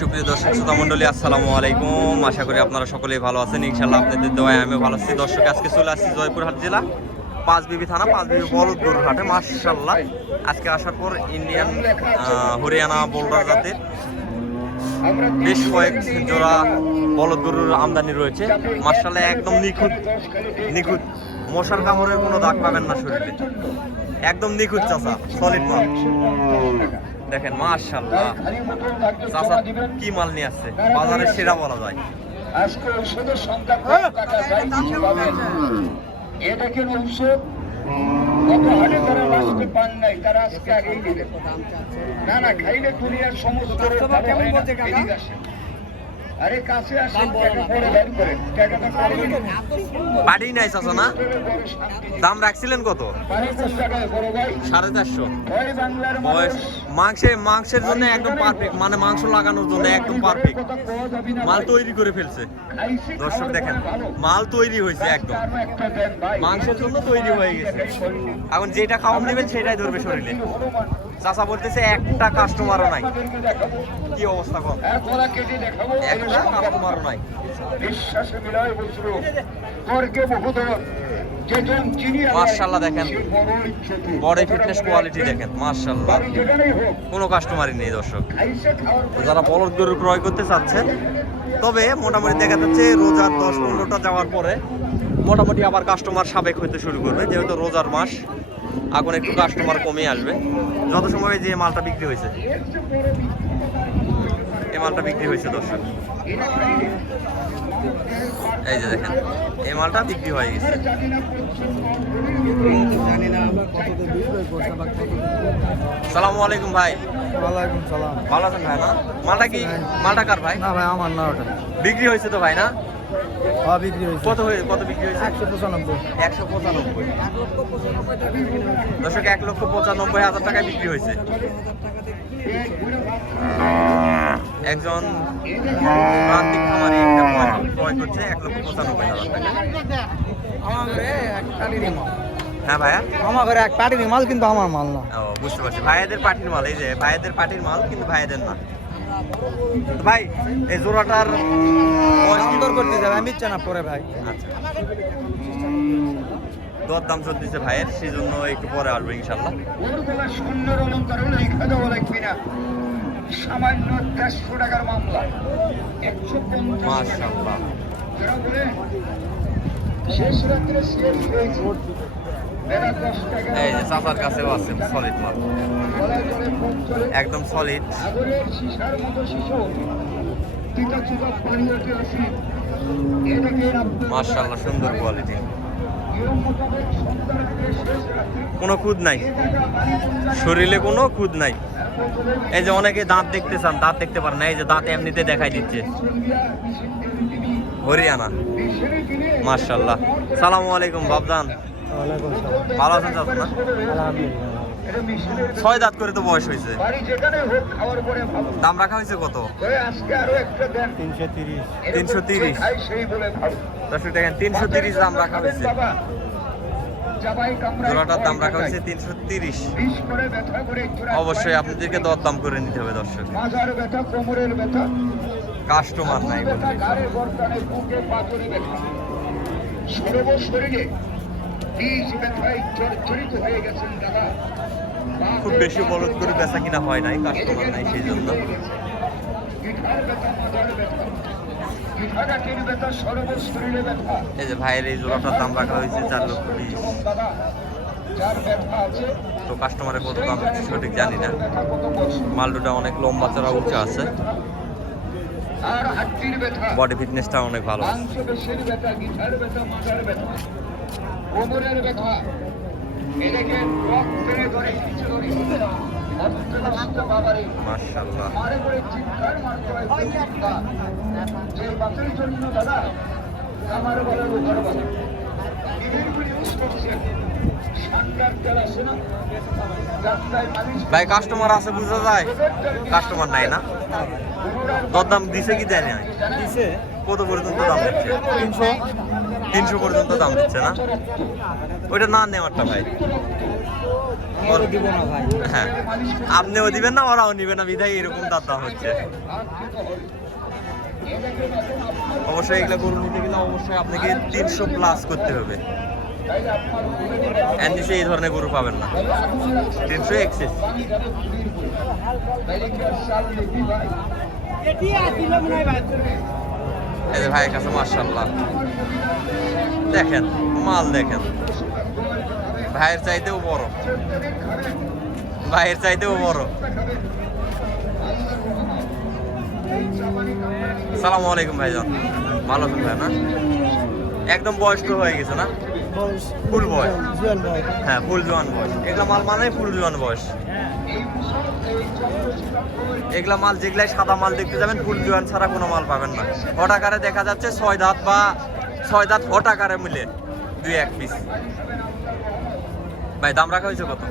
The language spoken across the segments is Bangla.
সুপ্রিয় দর্শক শ্রোতা মণ্ডলী, আসসালামু আলাইকুম। আশা করি আপনারা সকলেই ভালো আছেন। ইনশাআল্লাহ আপনাদের দোয়ায় আমি ভালো আছি। দর্শক, আজকে চলে আসছি জয়পুরহাট জেলা পাঁচবিবি থানা পাঁচবিবি বলদ গরুর হাটে। মাশাআল্লাহ, আজকে আসার পর ইন্ডিয়ান হরিয়ানা বোল্ডার জাতের বেশ কয়েক জোড়া বলদ গরুর আমদানি রয়েছে। মাশাআল্লাহ, একদম নিখুঁত নিখুঁত, মশার কামড়ের কোনো দাগ পাবেন না শরীরে, একদম নিখুঁত চাচা, সলিড মাল। দেখেন মাশাআল্লাহ, চাচা কি মাল নিয়ে আসছে, বাজারের সেরা বলা যায়। আজকে ঔষধের সংখ্যা টাকা যায় এটা কেন ঔষধ কত হারে তারা লাস্টে পান নাই, তারা আজকে আগেই দিবে না না খাইলে দুনিয়ার সমস্ত এদিকে আসে। আরে কাছে আসেন, টাকা পরে বের করেন, টাকাটা করবেন পাটি নাই চাচা না? দাম রাখছিলেন কত? 450। বয়স মাংসের জন্য একদম পারফেক্ট, মানে মাংস লাগানোর জন্য একদম পারফেক্ট মাল তৈরি করে ফেলছে। দর্শক দেখেন, মাল তৈরি হয়েছে, একদম মাংসের জন্য তৈরি হয়ে গেছে। এখন যেটা খাওয়ান নেবেন সেটাই ধরবে শরীরে। চাচা বলতেছে একটা কাস্টমারও নাই। কি অবস্থা কম, একটা কাস্টমারও নাই। বিশ্বাসে মিলায় বলছিল তর্কে বহুদর যেজন চিনি মাশাআল্লাহ, দেখেন বডি ফিটনেস কোয়ালিটি দেখেন মাশাআল্লাহ, কোনো কাস্টমারই নেই। দর্শক, যারা বলদ গরু ক্রয় করতে চাচ্ছেন, তবে মোটামুটি দেখা যাচ্ছে রোজার 10-15টা যাওয়ার পরে মোটামুটি আবার কাস্টমার সাবেক হইতে শুরু করবে, যেহেতু রোজার মাস। এখন একটু কাস্টমার কমে আসবে। যত সময় যে মালটা বিক্রি হয়েছে, এই মালটা বিক্রি হয়েছে দর্শক, এই যে দেখেন এই মালটা বিক্রি হয়ে গেছে। সালামু আলাইকুম ভাই। ওয়ালাইকুম সালাম। ভালো আছেন ভাই? না মালটা কি, মালটা কার ভাই? না ভাই, আমার না, ওটা বিক্রি হয়েছে তো ভাই না? হ্যাঁ, বিক্রি হয়েছে। কত বিক্রি হয়েছে? 195। 195। দর্শক, 1,95,000 টাকায় বিক্রি হয়েছে। একজন প্রান্তিক খামারি একটা ক্রয় করছে 1,95,000 টাকা। আমার ঘরে এক পাটির মাল। হ্যাঁ ভাইয়া, আমার ঘরে এক পাটির মাল, কিন্তু আমার মাল না। ও বুঝতে পারছি, ভাইয়াদের পার্টির মাল। এই যে ভাইয়াদের পার্টির মাল, কিন্তু ভাইয়াদের না। তো ভাই, এই জোড়াটার সুন্দর করতে যাবে, আমি ইচ্ছা না পরে ভাই। আচ্ছা, দর দাম চলতেছে ভাইয়ের, সেই জন্য একটু পরে আসবে ইনশাল্লাহ। ওরগুলা সুন্দর অলঙ্কার লেখা দেওয়া লাগবে না, সামান্য 150 টাকার মামলা 150 মাশাআল্লাহ। যারা বলে শেষ রাত্রে শেষ হয়েছে বেলা 10 টাকা। এই যে চাচার কাছেও আছে সলিড মাল, গলায় জলে ফোন চলে, একদম সলিড। সাগরের শিশার মতো শিশু টিকা চুকা পানি ওঠে আসি। এটাকে মাশাআল্লাহ, সুন্দর কোয়ালিটি, নিয়ম মোতাবেক সন্ধ্যার আগে শেষ রাত্রে কোনো খুদ নাই শরীরে, কোনো খুদ নাই। এই যে অনেকে দাঁত দেখতে চান, দাঁত দেখতে পারেন না, এই যে দাঁত এমনিতে দেখাই দিচ্ছে। হরিয়ানা, মাশাআল্লাহ। সালামু আলাইকুম বাবজান, ওয়ালাইকুম সালাম। ভালো আছেন চাচা না? আলহামদুলিল্লাহ। 6 দাঁত করে তো বয়স হয়েছে। বাড়ি যেখানে হোক খাওয়ার পরে ভালো দাম রাখা হয়েছে কত? করে আজকে আরো একটা দেন 330। 330। খাই সেই বলে ভালো। দর্শক দেখেন, 330 দাম রাখা হয়েছে। বাবা জামাই কামড়ায় জোড়াটার দাম রাখা হয়েছে 330। বিষ করে ব্যথা করে জোড়া অবশ্যই আপনাদেরকে দর দাম করে নিতে হবে দর্শক, মাথার ব্যথা, কোমরের ব্যথা, কাস্টমার নাই ব্যথা, বললে। ঘাড়ে বর্তানে, বুকে পাথরে ব্যথা, সর্ব শরীরে বিষ ব্যথায় জর্জরিত হয়ে গেছেন দাদা। খুব বেশি বলদ করে বেচা কিনা হয় নাই, কাস্টমার নাই, সেই জন্য। গিঠার ব্যথা, মাথার ব্যথা, গিঠাঘাটির ব্যথা, সর্ব শরীরে ব্যথা। এই যে ভাইয়ের এই জোড়াটার দাম রাখা হয়েছে 4,20,000। দাদা যার ব্যথা আছে, তো কাস্টমারের কত দাম হচ্ছে সঠিক জানি না। ব্যথা কত বছর, মালডোটা অনেক লম্বা চড়া উঁচা আছে, আর হাড্ডির ব্যথা, বডি ফিটনেসটা অনেক ভালো আছে। মাংস পেশির ব্যথা, গিঠার ব্যথা, মাথার ব্যথা, কোমরের ব্যথা, এদিকে রক টেনে ধরে নিচে ধরে অর্থনষ্ট বাবারে মাশাআল্লাহ, মারে করে চিৎকার মারতে হয় চিৎকার। যে বাতের জন্য দাদা আমার বলার ঘর বলে নিজের করে ইউজ করছে ঠান্ডার তেল আসে না, রাস্তায় মালিশ ভাই কাস্টমার আছে বোঝা যায়, কাস্টমার নাই না? দর দাম দিছে কি দেয় নাই? দিছে কত পর্যন্ত দাম দিচ্ছে? 300। 300 পর্যন্ত দাম দিচ্ছে না? ওইটা না নেওয়ারটা ভাই। দিব না ভাই। হ্যাঁ, আপনিও দিবেন না, ওরাও নিবে না, বিধায় এরকম দাম হচ্ছে। অবশ্যই এগুলো গরু নিতে গেলে অবশ্যই আপনাকে 300 প্লাস করতে হবে। এর নিচে এই ধরনের গরু পাবেন না। 300 এক্সেস। এই যে ভাইয়ের কাছে মাশাআল্লাহ দেখেন, মাল দেখেন, ভাইয়ের চাইতেও বড়, ভাইয়ের চাইতেও বড়। সালামু আলাইকুম ভাইজান, ভালো আছেন ভাই? না একদম বয়স তো হয়ে গেছে না? ফুল বয়স, হ্যাঁ ফুল জোয়ান বয়স। এগুলা মাল মানে ফুল জোয়ান বয়স। এগুলা মাল যেগুলাই সাদা মাল দেখতে যাবেন ফুল জোয়ান ছাড়া কোনো মাল পাবেন না। হটাকারে দেখা যাচ্ছে 6 দাঁত বা 6 দাঁত হটাকারে মিলে 2-1 পিস। ভাই দাম রাখা হয়েছে কত?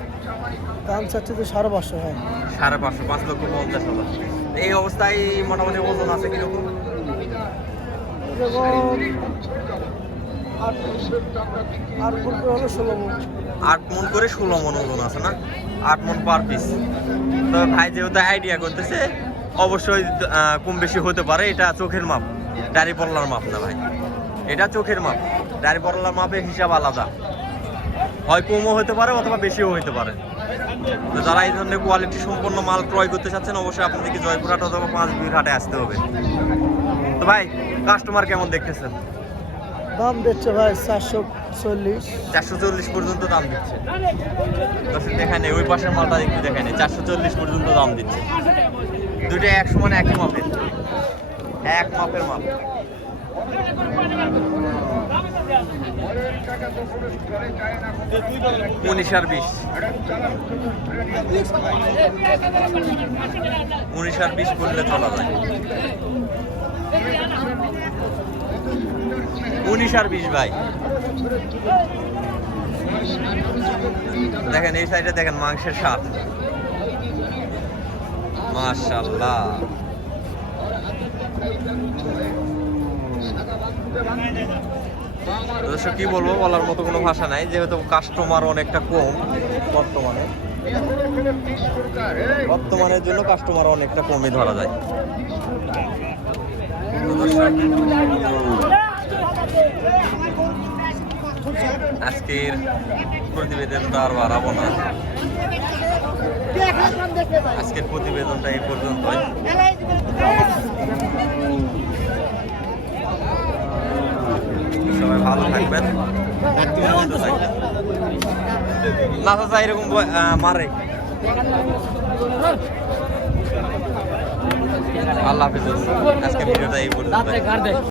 দাম চাচ্ছে তো 550 হয়। 5.5, 5,50,000। এই অবস্থায় মোটামুটি ওজন আছে কিরকম? 8 মন করে 16 মন ওজন আছে না? 8 মন পার পিস। তো ভাই যেহেতু আইডিয়া করতেছে অবশ্যই কম বেশি হতে পারে। এটা চোখের মাপ, দাড়ি পল্লার মাপ না ভাই, এটা চোখের মাপ। দাড়ি পল্লার মাপের হিসাব আলাদা, হয় কমও হতে পারে অথবা বেশিও হতে পারে। তো যারা এই ধরনের কোয়ালিটি সম্পন্ন মাল ক্রয় করতে চাচ্ছেন অবশ্যই আপনাদেরকে জয়পুরহাট অথবা 5 বিঘার হাটে আসতে হবে। তো ভাই কাস্টমার কেমন দেখতেছেন? দাম দিচ্ছে ভাই 440। 440 পর্যন্ত দাম দিচ্ছে। দর্শক দেখায় নেই, ওই পাশের মালটা একটু দেখায় নেই, 440 পর্যন্ত দাম দিচ্ছে। দুইটা এক সমান একই মাপের, এক মাপের মাপ। 19 আর 20, 19 আর 20 করলে চলা যায়। 19 আর 20 ভাই। দেখেন এই সাইডে দেখেন মাংসের স্বাদ, মাশাআল্লাহ। দর্শক কি বলবো, বলার মতো কোনো ভাষা নাই, যেহেতু কাস্টমার অনেকটা কম বর্তমানের জন্য কাস্টমার অনেকটা কমই ধরা যায়। আজকের প্রতিবেদনটা আর বাড়াবো না, আজকের প্রতিবেদনটা এই পর্যন্তই। সবাই ভালো থাকবেন। না চাচা এরকম মারে। আল্লাহ হাফিজ। আজকের ভিডিওটা এই পর্যন্ত।